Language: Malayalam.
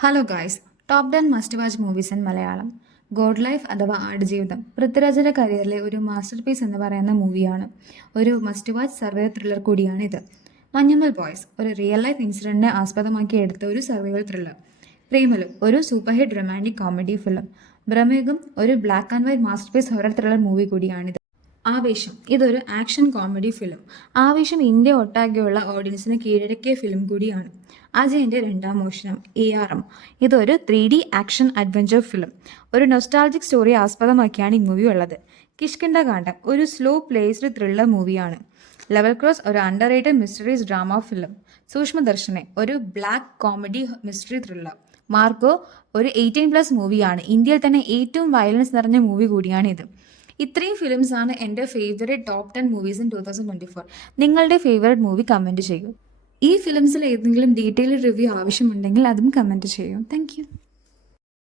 Hello guys, top 10 must watch movies in Malayalam. God life അഥവാ ആടുജീവിതം പൃഥ്വിരാജിന്റെ കരിയറിലെ ഒരു മാസ്റ്റർ പീസ് എന്ന് പറയുന്ന മൂവിയാണ്. ഒരു മസ്റ്റ് വാച്ച് സർവൈവൽ ത്രില്ലർ കൂടിയാണിത്. മഞ്ഞുമൽ ബോയ്സ് ഒരു റിയൽ ലൈഫ് ഇൻസിഡന്റിനെ ആസ്പദമാക്കി എടുത്ത ഒരു സർവൈവൽ ത്രില്ലർ. പ്രേമലു ഒരു super hit romantic comedy film. Bramayugam ഒരു black and white masterpiece horror thriller movie കൂടിയാണിത്. ആവേശം ഇതൊരു action comedy film. Aavesham India ഒട്ടാകെയുള്ള ഓഡിയൻസിന് കീഴടക്കിയ ഫിലിം കൂടിയാണ്. അജയന്റെ രണ്ടാം മോഷണം ARM ഇതൊരു 3D ആക്ഷൻ അഡ്വഞ്ചർ ഫിലിം. ഒരു നൊസ്റ്റാൾജിക് സ്റ്റോറി ആസ്പദമാക്കിയാണ് ഈ മൂവി ഉള്ളത്. കിഷ്കിന്ധ കാണ്ഡം ഒരു സ്ലോ പ്ലേസ്ഡ് ത്രില്ലർ മൂവിയാണ്. ലെവൽ ക്രോസ് ഒരു underrated mysteries drama film. Sookshmadarshini ഒരു black comedy mystery thriller. Marco ഒരു 18+ മൂവിയാണ്. ഇന്ത്യയിൽ തന്നെ ഏറ്റവും വയലൻസ് നിറഞ്ഞ മൂവി കൂടിയാണ് ഇത്. ഇത്രയും ഫിലിംസ് ആണ് എൻ്റെ ഫേവറേറ്റ് ടോപ്പ് 10 മൂവീസ് ഇൻ 2024. നിങ്ങളുടെ ഫേവറേറ്റ് മൂവി കമൻറ്റ് ചെയ്യൂ. ഈ ഫിലിംസിൽ ഏതെങ്കിലും ഡീറ്റെയിൽ റിവ്യൂ ആവശ്യമുണ്ടെങ്കിൽ അതും കമൻറ്റ് ചെയ്യൂ. താങ്ക്